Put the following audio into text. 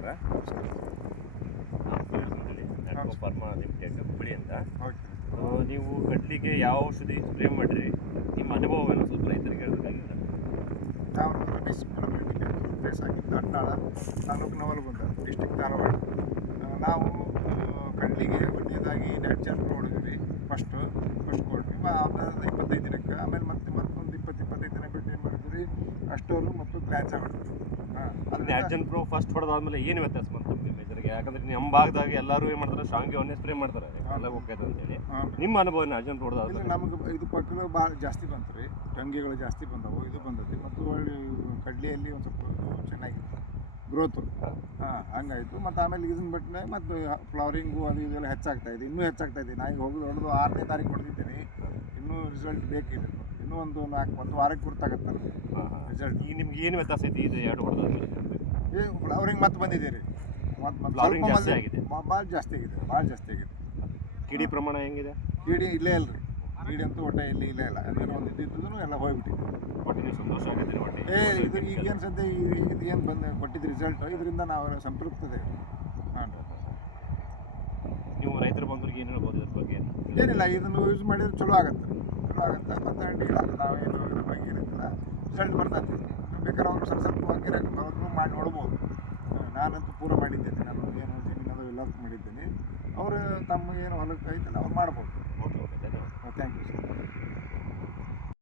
ನಮಸ್ಕಾರ. Natco pharma limited Hubballi ಅಂತ. Okay. ನೀವು ಕಡ್ಲಿಗೆ ಯಾವ ಔಷಧಿ ಸ್ಪ್ರೇ ಮಾಡಿರಿ, ನಿಮ್ಮ ಅನುಭವವೇನು ಸ್ವಲ್ಪ ರೈತರಿಗೆ ಹೇಳ್ಬೇಕಾಗಿಲ್ಲ? ನಾವು ರಮೇಶ್ ಫೇಸ್ ಆಗಿದ್ದು ಅಡ್ನಾಳ ತಾಲೂಕು ನವಲಗುಂದ ಡಿಸ್ಟಿಕ್ ಧಾರವಾಡ. ನಾವು ಕಡ್ಲಿಗೆ ಒಂದನೇದಾಗಿ ನ್ಯಾಚುರಲ್ ಹೊಡಿದ್ವಿ. ಫಸ್ಟ್ ಕೊಟ್ವಿ. ಅದಾದ 25 ದಿನಕ್ಕೆ ಆಮೇಲೆ ಮತ್ತೊಂದು 25 ದಿನ ಬಿಟ್ಟು ಏನು ಮಾಡಿದ್ವಿ, ಅಷ್ಟೋರು ಮತ್ತು ಕ್ಲ್ಯಾನ್ಸ ಹೊಡೆದ್ವಿ. ನ್ಯಾಚುರಲ್ ಪ್ರೋ ಫಸ್ಟ್ ಹೊಡೆದಾದ್ಮೇಲೆ ಏನು ವ್ಯತ್ಯಾಸ ಬಂತು ನಿಮ್ಮ ರೈತರಿಗೆ? ಯಾಕಂದ್ರೆ ನಮ್ಮ ಭಾಗದಾಗ ಎಲ್ಲರೂ ಏನು ಮಾಡ್ತಾರೆ, ಶಾವಿಗೆ ಸ್ಪ್ರೇ ಮಾಡ್ತಾರೆ ಎಲ್ಲ ಹೋಗ್ತೈತೆ ಅಂತೇಳಿ. ನಿಮ್ಮ ಅನುಭವ ನ್ಯಾಚುರಲ್ ಹೊಡೆದಾದ್ಮೇಲೆ? ನಮಗೆ ಇದು ಪಕ್ಕದ ಭಾಳ ಜಾಸ್ತಿ ಬಂತು ರೀ, ಟಂಗಿಗಳು ಜಾಸ್ತಿ ಬಂದವು. ಇದು ಬಂದೈತಿ ಮತ್ತು ಒಳ್ಳೆ ಕಡ್ಲಿಯಲ್ಲಿ ಒಂದು ಸ್ವಲ್ಪ ಚೆನ್ನಾಗಿತ್ತು ಗ್ರೋತು. ಹಂಗಾಯಿತು. ಮತ್ತು ಆಮೇಲೆ ಇದನ್ನು ಬಿಟ್ಟರೆ ಮತ್ತು ಫ್ಲವರಿಂಗು ಅದು ಇದೆಲ್ಲ ಹೆಚ್ಚಾಗ್ತಾಯಿದೆ, ಇನ್ನೂ ಹೆಚ್ಚಾಗ್ತಾಯಿದೆ. ನಾ ಈಗ ಹೊಡೆದು 6ನೇ ತಾರೀಕು ಹೊಡೆದಿದ್ದೀನಿ. ಇನ್ನೂ ರಿಸಲ್ಟ್ ಬೇಕಿದೆ. ಇನ್ನೂ ಒಂದು ವಾರಕ್ಕೆ ಗುರ್ತಾಗತ್ತೆ ರಿಸಲ್ಟ್. ಈಗ ನಿಮ್ಗೆ ಏನು ವ್ಯತ್ಯಾಸ ಐತಿ ಇದು ಎರಡು ಹೊಡೆದಾದ್ಮೇಲೆ? ಫ್ಲವರಿಂಗ್ ಮತ್ತೆ ಬಂದಿದೆ ರೀ, ಫ್ಲವರಿಂಗ್ ಜಾಸ್ತಿ ಆಗಿದೆ, ಭಾಳ ಜಾಸ್ತಿ ಆಗಿದೆ. ಕಿಡಿ ಪ್ರಮಾಣ ಹೆಂಗಿದೆ? ಕಿಡಿ ಇಲ್ಲೇ ಇಲ್ಲ ರೀ, ಕಿಡಿ ಅಂತೂ ಒಟ್ಟೆ ಇಲ್ಲೇ ಇಲ್ಲ. ಅದೇನೋ ಒಂದು ಇದ್ದಿದ್ದು ಎಲ್ಲ ಹೋಗ್ಬಿಟ್ಟಿದೆ. ಒಟ್ಟು ನೀವು ಸಂತೋಷ ಆಗತ್ತೆ ಒಟ್ಟೆ? ಇದು ಈಗೇನು ಸದ್ಯ ಇದು ಏನು ಬಂದು ಕೊಟ್ಟಿದ್ದು ರಿಸಲ್ಟ್, ಇದರಿಂದ ನಾವು ಸಂತೃಪ್ತದೆ. ಹಾಂ. ನೀವು ರೈತರು ಬಂದವ್ರಿಗೆ ಏನು ಹೇಳ್ಬೋದು ಇದ್ರ ಬಗ್ಗೆ? ಏನಿಲ್ಲ, ಇದನ್ನು ಯೂಸ್ ಮಾಡಿದ್ರೆ ಚಲೋ ಆಗುತ್ತೆ ಮತ್ತು ಅಡ್ಡಿಲ್ಲ. ನಾವೇನು ಇದ್ರ ಬಗ್ಗೆ ಏನಿಲ್ಲ, ರಿಸಲ್ಟ್ ಬರ್ತೈತಿ. ಬೇಕಾದ್ರೆ ಅವರು ಸ್ವಲ್ಪ ಹಂಗೆ ಮಾಡಿ ನೋಡ್ಬೋದು. ನಾನಂತೂ ಪೂರ ಮಾಡಿದ್ದೇನೆ, ನಾನು ಏನು ಜಮೀನದು ಎಲ್ಲದಕ್ಕೂ ಮಾಡಿದ್ದೇನೆ. ಅವರು ತಮ್ಮ ಏನು ಹೊಲಕ್ಕೆ ಐತಲ್ಲ ಅವ್ರು ಮಾಡ್ಬೋದು. ಓಕೆ, ಧನ್ಯವಾದ. Thank you sir.